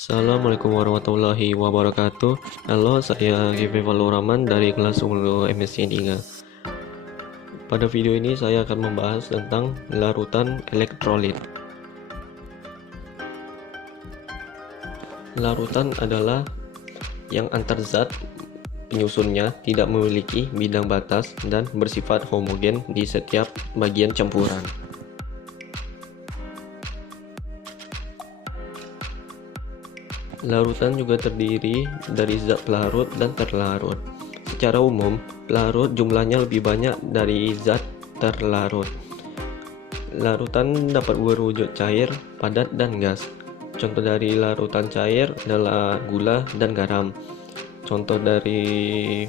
Assalamualaikum warahmatullahi wabarakatuh. Halo, saya Givi Valuraman dari kelas 10 MSc 3. Pada video ini saya akan membahas tentang larutan elektrolit. Larutan adalah yang antar zat penyusunnya tidak memiliki bidang batas dan bersifat homogen di setiap bagian campuran. Larutan juga terdiri dari zat pelarut dan terlarut. Secara umum, pelarut jumlahnya lebih banyak dari zat terlarut. Larutan dapat berwujud cair, padat, dan gas. Contoh dari larutan cair adalah gula dan garam. Contoh dari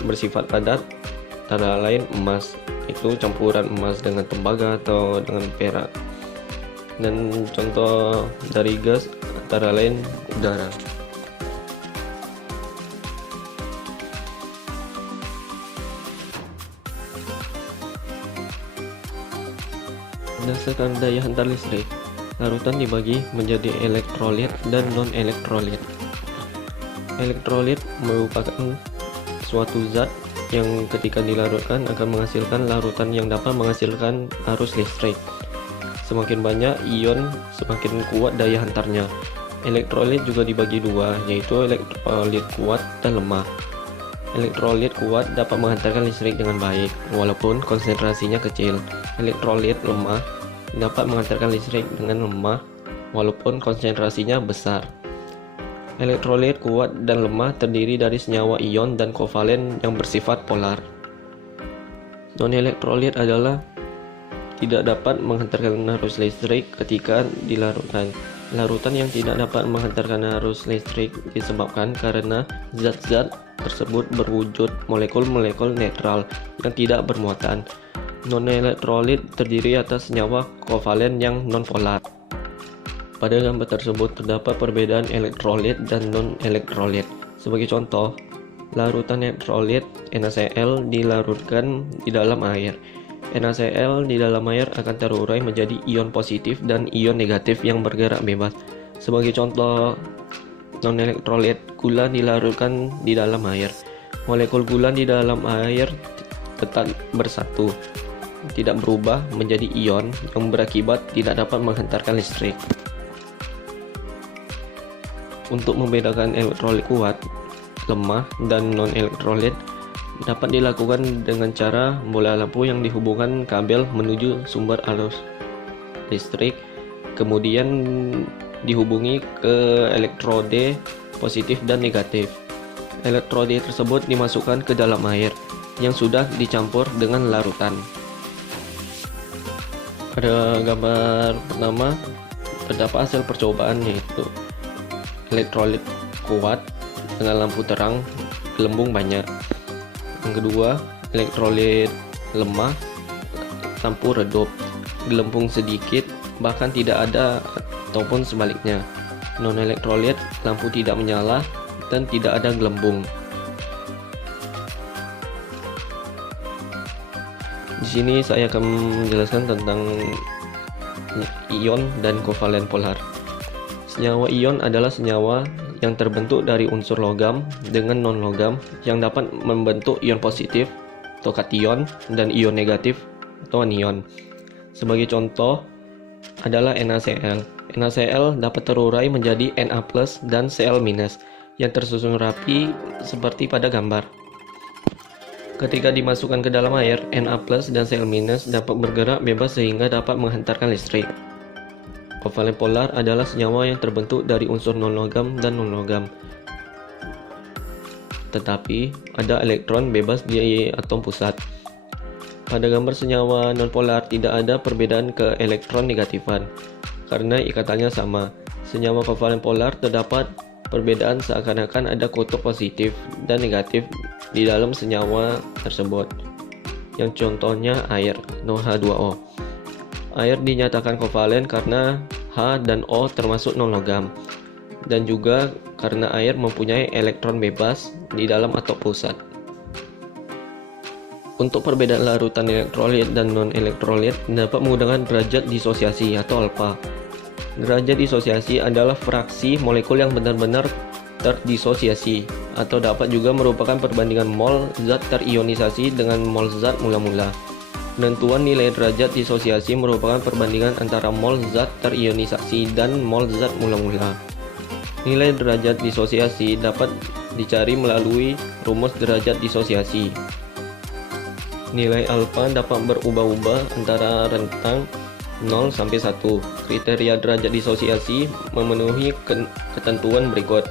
bersifat padat antara lain emas, itu campuran emas dengan tembaga atau dengan perak. Dan contoh dari gas antara lain udara. Berdasarkan daya hantar listrik, larutan dibagi menjadi elektrolit dan non-elektrolit. Elektrolit merupakan suatu zat yang ketika dilarutkan akan menghasilkan larutan yang dapat menghasilkan arus listrik. Semakin banyak ion, semakin kuat daya hantarnya. Elektrolit juga dibagi dua, yaitu elektrolit kuat dan lemah. Elektrolit kuat dapat menghantarkan listrik dengan baik, walaupun konsentrasinya kecil. Elektrolit lemah dapat menghantarkan listrik dengan lemah, walaupun konsentrasinya besar. Elektrolit kuat dan lemah terdiri dari senyawa ion dan kovalen yang bersifat polar. Non-elektrolit adalah tidak dapat menghantarkan arus listrik ketika dilarutkan. Larutan yang tidak dapat menghantarkan arus listrik disebabkan karena zat-zat tersebut berwujud molekul-molekul netral yang tidak bermuatan. Non-elektrolit terdiri atas senyawa kovalen yang non-polar. Pada gambar tersebut terdapat perbedaan elektrolit dan non-elektrolit. Sebagai contoh, larutan elektrolit NaCl dilarutkan di dalam air. NaCl di dalam air akan terurai menjadi ion positif dan ion negatif yang bergerak bebas. Sebagai contoh non-elektrolit, gula dilarutkan di dalam air. Molekul gula di dalam air tetap bersatu, tidak berubah menjadi ion yang berakibat tidak dapat menghantarkan listrik. Untuk membedakan elektrolit kuat, lemah, dan non-elektrolit dapat dilakukan dengan cara bola lampu yang dihubungkan kabel menuju sumber arus listrik, kemudian dihubungi ke elektrode positif dan negatif. Elektrode tersebut dimasukkan ke dalam air yang sudah dicampur dengan larutan. Pada gambar pertama terdapat hasil percobaan, yaitu elektrolit kuat dengan lampu terang, gelembung banyak. Yang kedua, elektrolit lemah, lampu redup, gelembung sedikit, bahkan tidak ada ataupun sebaliknya. Non-elektrolit, lampu tidak menyala dan tidak ada gelembung. Di sini saya akan menjelaskan tentang ion dan kovalen polar. Senyawa ion adalah senyawa yang terbentuk dari unsur logam dengan non-logam yang dapat membentuk ion positif atau kation dan ion negatif atau anion. Sebagai contoh adalah NaCl. NaCl dapat terurai menjadi Na+ dan Cl- yang tersusun rapi seperti pada gambar. Ketika dimasukkan ke dalam air, Na+ dan Cl- dapat bergerak bebas sehingga dapat menghantarkan listrik. Kovalen polar adalah senyawa yang terbentuk dari unsur non-logam dan non-logam, tetapi ada elektron bebas di atom pusat. Pada gambar senyawa non-polar tidak ada perbedaan ke elektron negatifan karena ikatannya sama. Senyawa kovalen polar terdapat perbedaan seakan-akan ada kutub positif dan negatif di dalam senyawa tersebut, yang contohnya air, H2O. Air dinyatakan kovalen karena H dan O termasuk non-logam, dan juga karena air mempunyai elektron bebas di dalam atom pusat. Untuk perbedaan larutan elektrolit dan non-elektrolit dapat menggunakan derajat disosiasi atau alfa. Derajat disosiasi adalah fraksi molekul yang benar-benar terdisosiasi, atau dapat juga merupakan perbandingan mol zat terionisasi dengan mol zat mula-mula. Penentuan nilai derajat disosiasi merupakan perbandingan antara mol zat terionisasi dan mol zat mula-mula. Nilai derajat disosiasi dapat dicari melalui rumus derajat disosiasi. Nilai alfa dapat berubah-ubah antara rentang 0 sampai 1. Kriteria derajat disosiasi memenuhi ketentuan berikut.